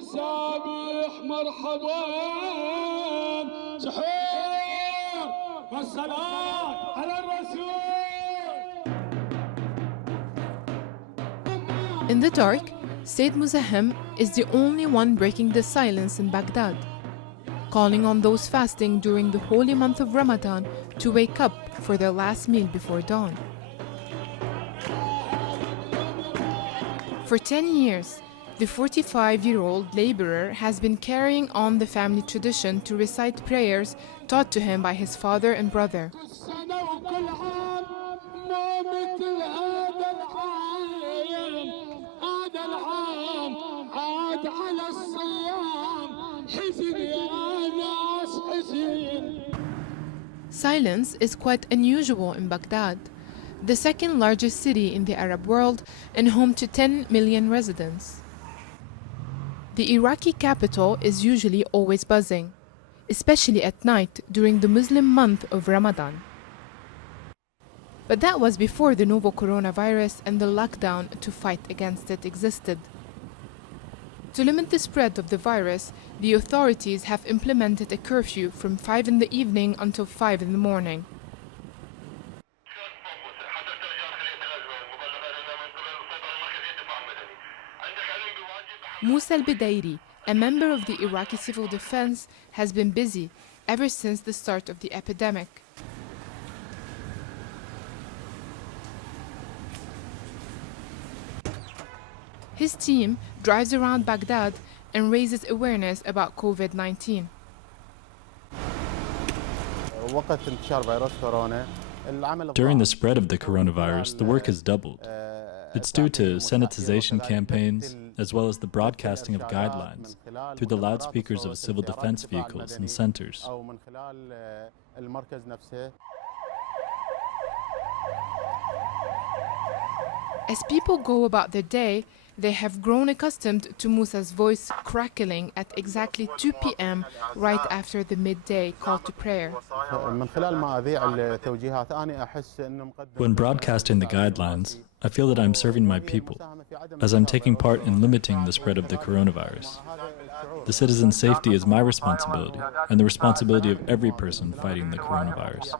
In the dark, Sayyid Muzahem is the only one breaking the silence in Baghdad, calling on those fasting during the holy month of Ramadan to wake up for their last meal before dawn. For 10 years, the 45-year-old laborer has been carrying on the family tradition to recite prayers taught to him by his father and brother. Silence is quite unusual in Baghdad, the second largest city in the Arab world and home to 10 million residents. The Iraqi capital is usually always buzzing, especially at night during the Muslim month of Ramadan. But that was before the novel coronavirus and the lockdown to fight against it existed. To limit the spread of the virus, the authorities have implemented a curfew from 5 in the evening until 5 in the morning. Musa al-Bidairi, a member of the Iraqi civil defense, has been busy ever since the start of the epidemic. His team drives around Baghdad and raises awareness about COVID-19. During the spread of the coronavirus, the work has doubled. It's due to sanitization campaigns, as well as the broadcasting of guidelines through the loudspeakers of civil defense vehicles and centers. As people go about their day, they have grown accustomed to Musa's voice crackling at exactly 2 p.m. right after the midday call to prayer. When broadcasting the guidelines, I feel that I'm serving my people, as I'm taking part in limiting the spread of the coronavirus. The citizen's safety is my responsibility, and the responsibility of every person fighting the coronavirus.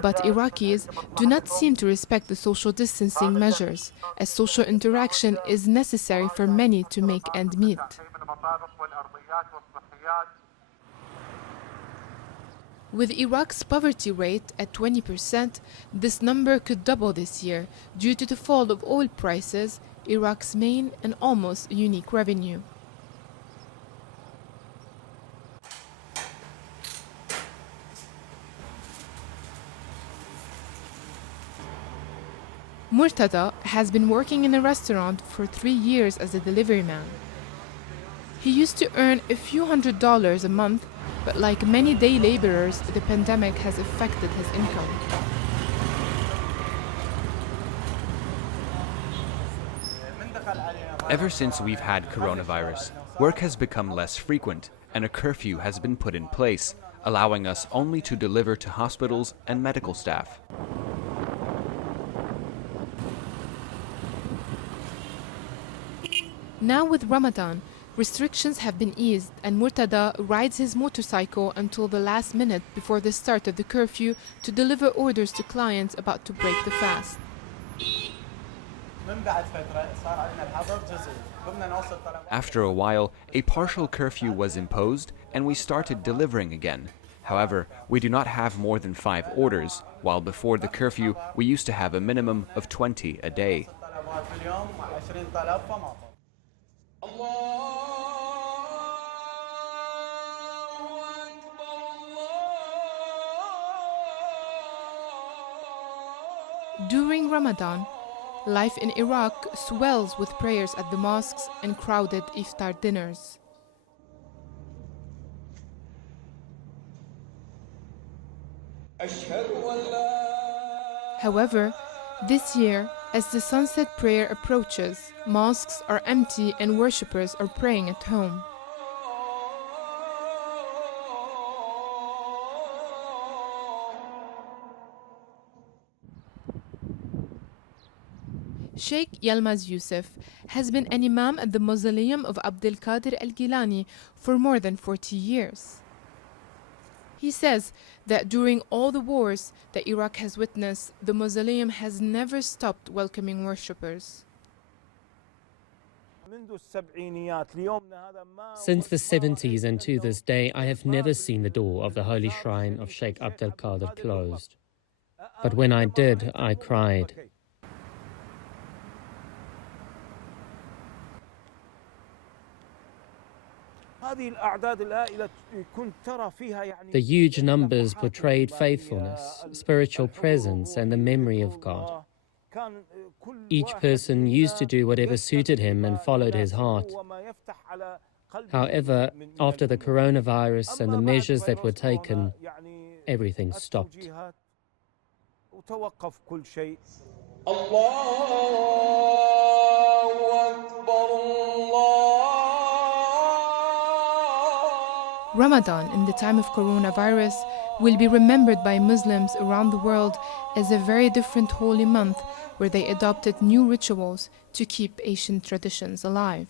But Iraqis do not seem to respect the social distancing measures, as social interaction is necessary for many to make ends meet. With Iraq's poverty rate at 20%, this number could double this year due to the fall of oil prices, Iraq's main and almost unique revenue. Murtada has been working in a restaurant for 3 years as a delivery man. He used to earn a few $100s a month, but like many day laborers, the pandemic has affected his income. Ever since we've had coronavirus, work has become less frequent and a curfew has been put in place, allowing us only to deliver to hospitals and medical staff. Now with Ramadan, restrictions have been eased and Murtada rides his motorcycle until the last minute before the start of the curfew to deliver orders to clients about to break the fast. After a while, a partial curfew was imposed and we started delivering again. However, we do not have more than 5 orders, while before the curfew we used to have a minimum of 20 a day. During Ramadan, life in Iraq swells with prayers at the mosques and crowded iftar dinners. However, this year, as the sunset prayer approaches, mosques are empty and worshippers are praying at home. Sheikh Yilmaz Youssef has been an imam at the mausoleum of Abdul Qadir al-Gilani for more than 40 years. He says that during all the wars that Iraq has witnessed, the mausoleum has never stopped welcoming worshippers. Since the 70s and to this day, I have never seen the door of the holy shrine of Sheikh Abdul Qadir closed. But when I did, I cried. The huge numbers portrayed faithfulness, spiritual presence, and the memory of God. Each person used to do whatever suited him and followed his heart. However, after the coronavirus and the measures that were taken, everything stopped. Ramadan, in the time of coronavirus, will be remembered by Muslims around the world as a very different holy month where they adopted new rituals to keep ancient traditions alive.